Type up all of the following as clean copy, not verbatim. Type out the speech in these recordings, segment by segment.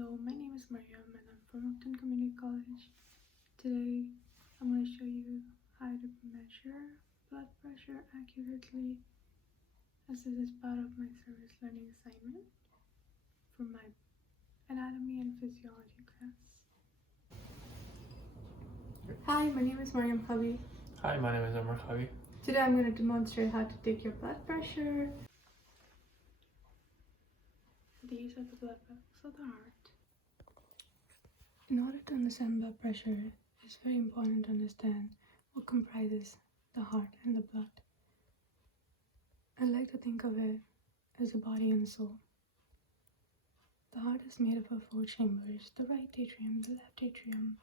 Hello, my name is Mariam and I'm from Oakton Community College. Today I'm going to show you how to measure blood pressure accurately, as this is part of my service learning assignment for my anatomy and physiology class. Hi, my name is Mariam Khavi. Hi, my name is Amar Khavi. Today I'm going to demonstrate how to take your blood pressure. These are the blood vessels of the heart. In order to understand blood pressure, it's very important to understand what comprises the heart and the blood. I like to think of it as a body and soul. The heart is made up of 4 chambers: the right atrium, the left atrium,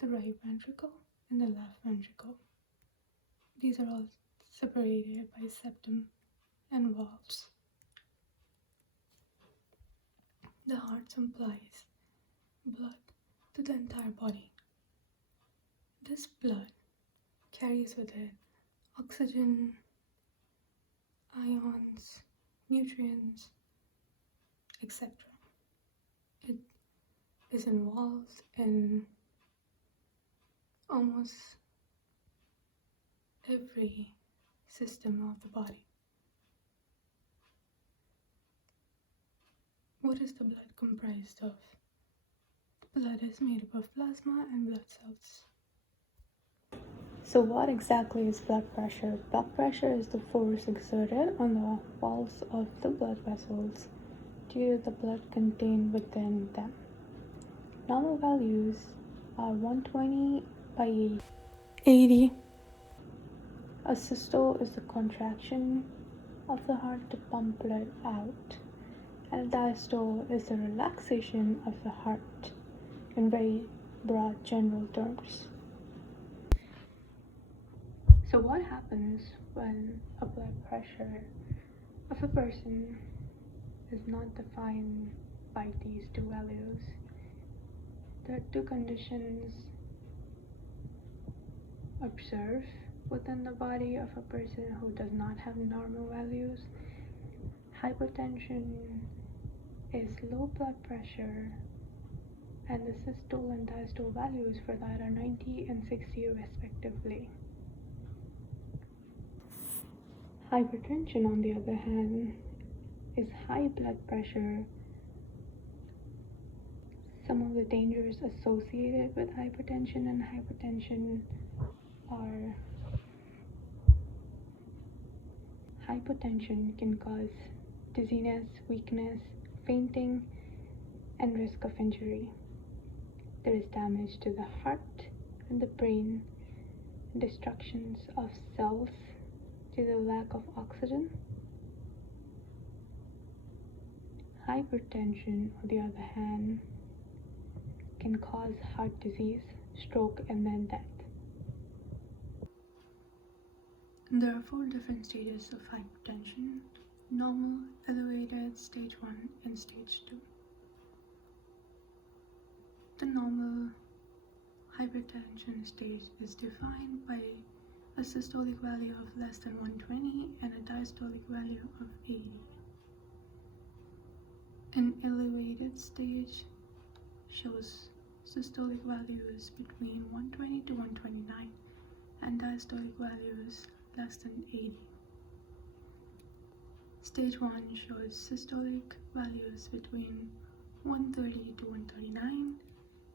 the right ventricle, and the left ventricle. These are all separated by septum and valves. The heart supplies blood to the entire body. This blood carries with it oxygen, ions, nutrients, etc. It is involved in almost every system of the body. What is the blood comprised of? The blood is made up of plasma and blood cells. So what exactly is blood pressure? Blood pressure is the force exerted on the walls of the blood vessels due to the blood contained within them. Normal values are 120/80. A systole is the contraction of the heart to pump blood out, and a diastole is the relaxation of the heart in very broad general terms. So what happens when a blood pressure of a person is not defined by these 2 values? There are 2 conditions observed within the body of a person who does not have normal values. Hypertension is low blood pressure, and the systole and diastole values for that are 90 and 60 respectively. Hypertension, on the other hand, is high blood pressure. Some of the dangers associated with hypertension are hypotension can cause dizziness, weakness, fainting, and risk of injury. There is damage to the heart and the brain, destructions of cells due to the lack of oxygen. Hypertension, on the other hand, can cause heart disease, stroke, and then death. There are 4 different stages of hypertension: normal, elevated, stage 1, and stage 2. The normal hypertension stage is defined by a systolic value of less than 120 and a diastolic value of 80. An elevated stage shows systolic values between 120 to 129 and diastolic values less than 80. Stage 1 shows systolic values between 130 to 139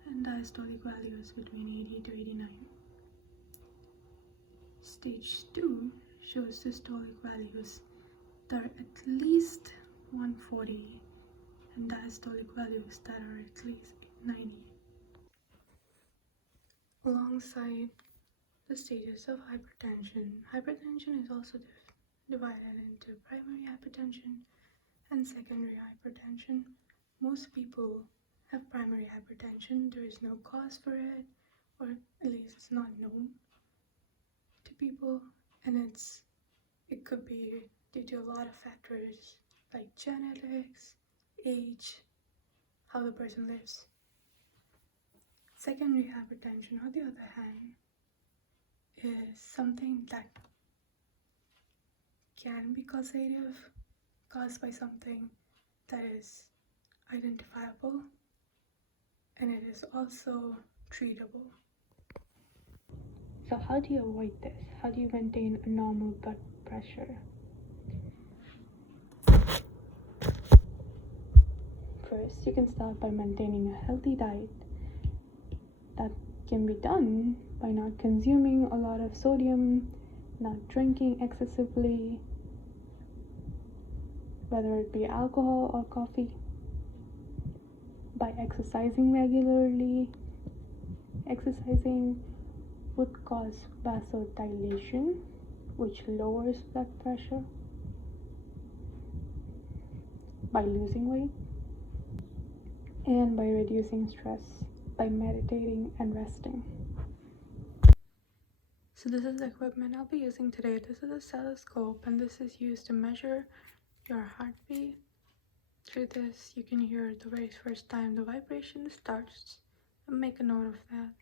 and diastolic values between 80 to 89. Stage 2 shows systolic values that are at least 140 and diastolic values that are at least 90. Alongside the stages of hypertension is also divided into primary hypertension and secondary hypertension. Most people have primary hypertension. There is no cause for it, or at least it's not known to people, and it could be due to a lot of factors like genetics, age, how the person lives. Secondary hypertension, on the other hand, is something that can be caused by something that is identifiable, and it is also treatable. So how do you avoid this? How do you maintain a normal blood pressure? First, you can start by maintaining a healthy diet. That can be done by not consuming a lot of sodium, not drinking excessively, whether it be alcohol or coffee, by exercising regularly. Exercising would cause vasodilation, which lowers blood pressure, by losing weight, and by reducing stress, by meditating and resting. So this is the equipment I'll be using today. This is a stethoscope, and this is used to measure your heartbeat. Through this, you can hear the very first time the vibration starts, and make a note of that,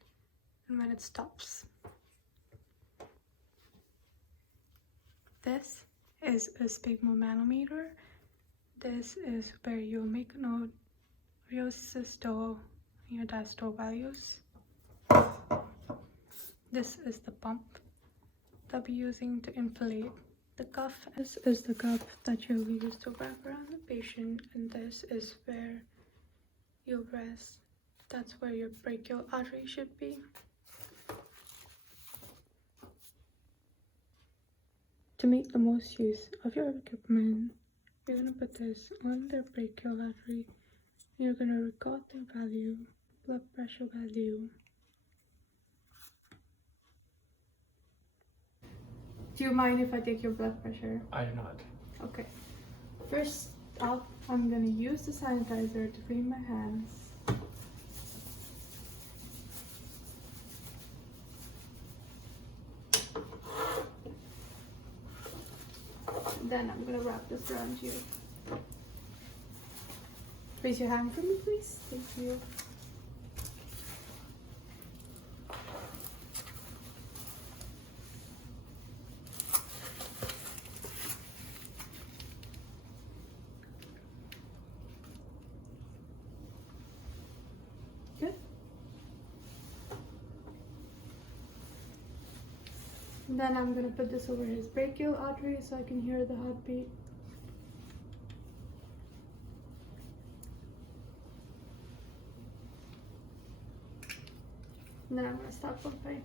and when it stops. This is a sphygmomanometer. This is where you'll make a note of your systole and your diastole values. This is the pump that I'll be using to inflate the cuff. This is the cuff that you'll use to wrap around the patient, and this is where you'll rest. That's where your brachial artery should be. To make the most use of your equipment, you're going to put this on the brachial artery. You're going to record the value, blood pressure value. Do you mind if I take your blood pressure? I do not. Okay. First up, I'm going to use the sanitizer to clean my hands. Then I'm going to wrap this around you. Raise your hand for me, please. Thank you. Good. And then I'm going to put this over his brachial artery so I can hear the heartbeat. And then I'm going to start pumping.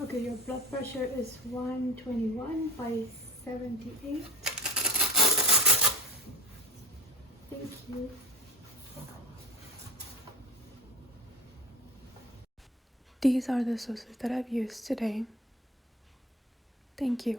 Okay, your blood pressure is 121 by 78. Thank you. These are the sources that I've used today. Thank you.